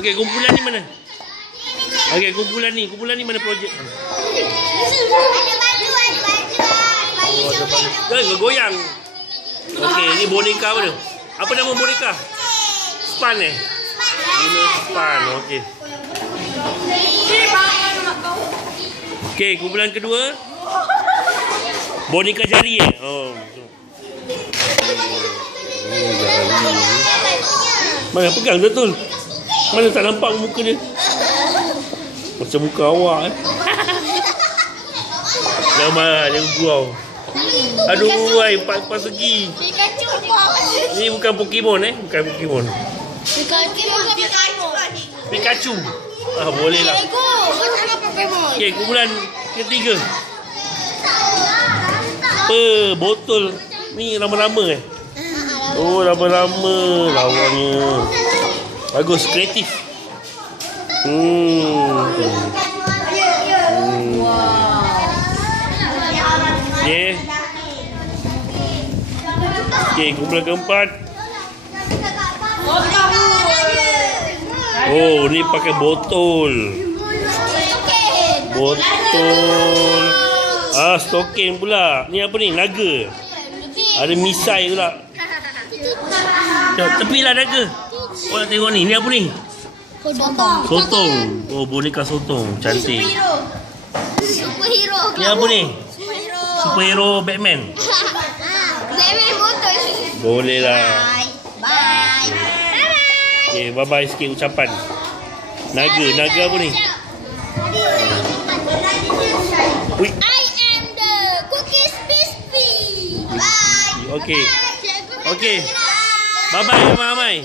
Okey, kumpulan ni mana? Okey, kumpulan ni mana projek? Ada baju, Jangan goyang. Okey, ni boneka apa tu? Apa nama boneka? Span Span, okey. Okey, kumpulan kedua. Boneka jari Oh. Mana pegang betul? Mana tak nampak muka dia? Macam muka awak Jangan marah, jangan gurau. Aduh, empat segi. Ni bukan Pokemon bukan Pokemon. Pikachu. Boleh lah. Okey, kumpulan ketiga. Botol. Ni lama-lama Oh, lama-lama lawannya. Bagus, kreatif. Okey, kumpulan keempat. Oh, ni pakai botol. Stokin pula. Ni apa ni? Naga. Ada misai pula. Tepilah naga. Nak tengok ni. Ni apa ni? Sotong. Oh, boneka sotong. Cantik. Superhero. Ni apa ni? Superhero Batman. Batman botol. Boleh lah. Bye. Okay, bye-bye sikit ucapan. Naga apa ni? Ui. I am the cookies crispy. Bye. Okay. Bye-bye, Amai.